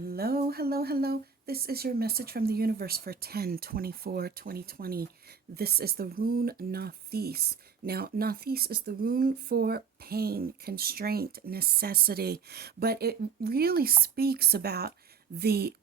Hello, hello, hello. This is your message from the universe for 10/24/2020. This is the rune Nathis. Now, Nathis is the rune for pain, constraint, necessity, but it really speaks about the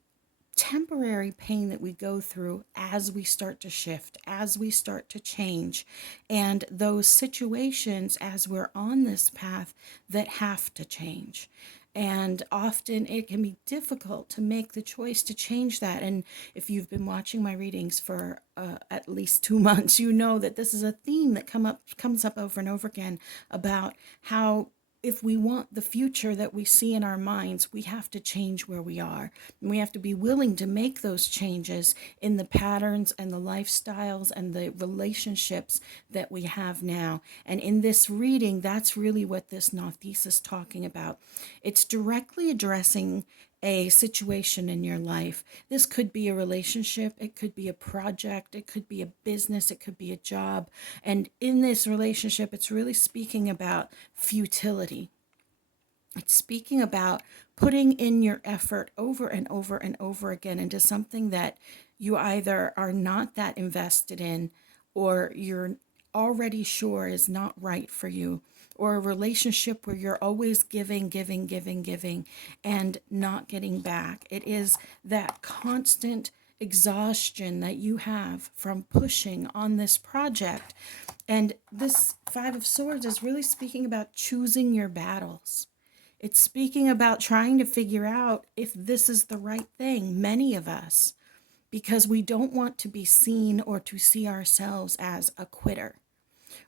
temporary pain that we go through as we start to shift, as we start to change, and those situations as we're on this path that have to change. And often it can be difficult to make the choice to change that. And if you've been watching my readings for at least 2 months, you know that this is a theme that comes up over and over again about how if we want the future that we see in our minds, we have to change where we are. And we have to be willing to make those changes in the patterns and the lifestyles and the relationships that we have now. And in this reading, that's really what this Nathis is talking about. It's directly addressing a situation in your life. This could be a relationship, it could be a project, it could be a business, it could be a job. And in this relationship, it's really speaking about futility. It's speaking about putting in your effort over and over and over again into something that you either are not that invested in or you're already sure is not right for you, or a relationship where you're always giving, giving, giving, giving, and not getting back. It is that constant exhaustion that you have from pushing on this project. And this Five of Swords is really speaking about choosing your battles. It's speaking about trying to figure out if this is the right thing, many of us, because we don't want to be seen or to see ourselves as a quitter.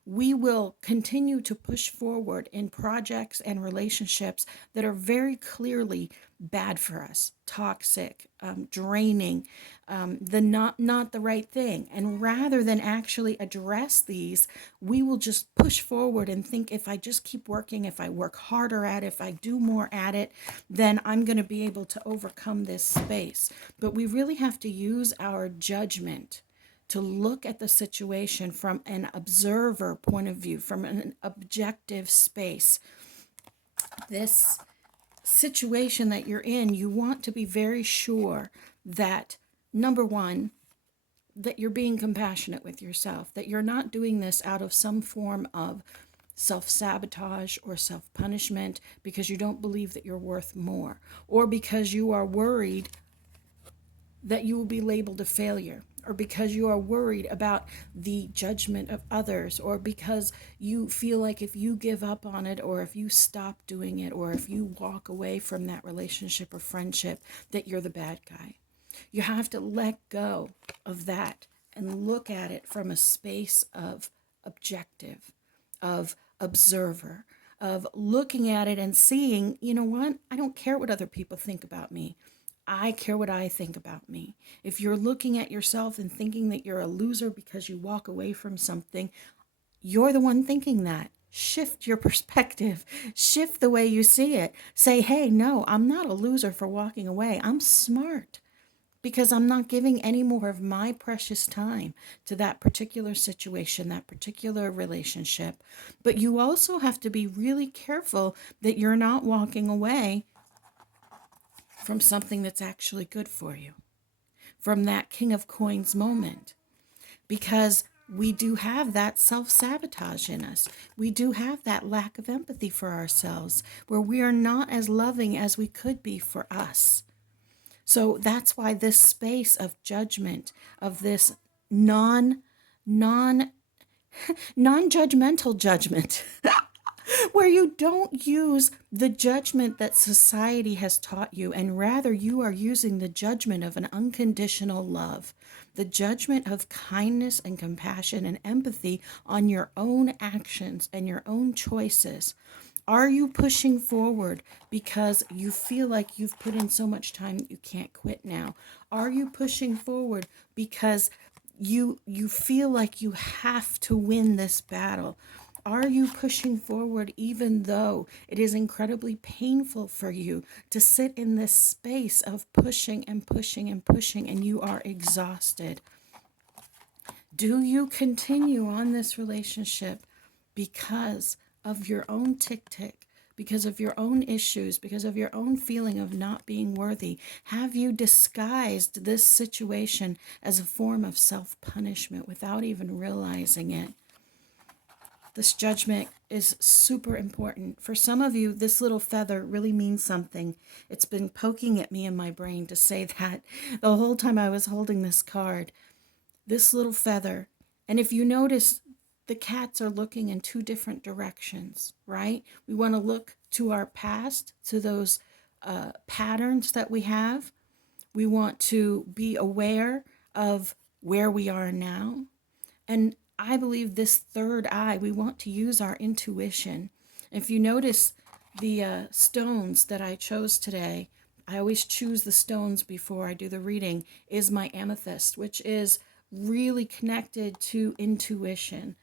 We will continue to push forward in projects and relationships that are very clearly bad for us, toxic, draining, the not the right thing. And rather than actually address these, we will just push forward and think, if I just keep working, if I work harder at it, if I do more at it, then I'm going to be able to overcome this space. But we really have to use our judgment to look at the situation from an observer point of view, from an objective space. This situation that you're in, you want to be very sure that, number one, that you're being compassionate with yourself, that you're not doing this out of some form of self-sabotage or self-punishment because you don't believe that you're worth more, or because you are worried that you will be labeled a failure, or because you are worried about the judgment of others, or because you feel like if you give up on it, or if you stop doing it, or if you walk away from that relationship or friendship, that you're the bad guy. You have to let go of that and look at it from a space of objective, of observer, of looking at it and seeing, you know what, I don't care what other people think about me. I care what I think about me. If you're looking at yourself and thinking that you're a loser because you walk away from something, you're the one thinking that. Shift your perspective, shift the way you see it. Say, hey, no, I'm not a loser for walking away. I'm smart because I'm not giving any more of my precious time to that particular situation, that particular relationship. But you also have to be really careful that you're not walking away from something that's actually good for you, from that King of Coins moment, because we do have that self-sabotage in us. We do have that lack of empathy for ourselves, where we are not as loving as we could be for us. So that's why this space of judgment, of this non-judgmental judgment, where you don't use the judgment that society has taught you, and rather you are using the judgment of an unconditional love, the judgment of kindness and compassion and empathy on your own actions and your own choices. Are you pushing forward because you feel like you've put in so much time that you can't quit now? Are you pushing forward because you feel like you have to win this battle? Are you pushing forward even though it is incredibly painful for you to sit in this space of pushing and pushing and pushing, and you are exhausted? Do you continue on this relationship because of your own tick tick, because of your own issues, because of your own feeling of not being worthy? Have you disguised this situation as a form of self-punishment without even realizing it? This judgment is super important. For some of you, this little feather really means something. It's been poking at me in my brain to say that the whole time I was holding this card. This little feather. And if you notice, the cats are looking in two different directions, right? We want to look to our past, to those patterns that we have. We want to be aware of where we are now. And I believe this third eye, we want to use our intuition. If you notice the stones that I chose today, I always choose the stones before I do the reading, is my amethyst, which is really connected to intuition.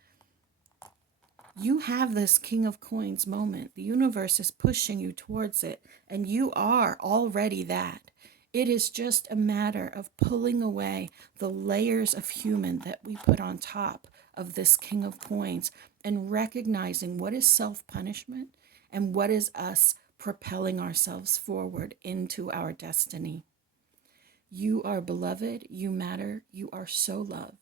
You have this King of Coins moment. The universe is pushing you towards it, and you are already that. It is just a matter of pulling away the layers of human that we put on top of this King of Coins and recognizing what is self-punishment and what is us propelling ourselves forward into our destiny. You are beloved, you matter, you are so loved.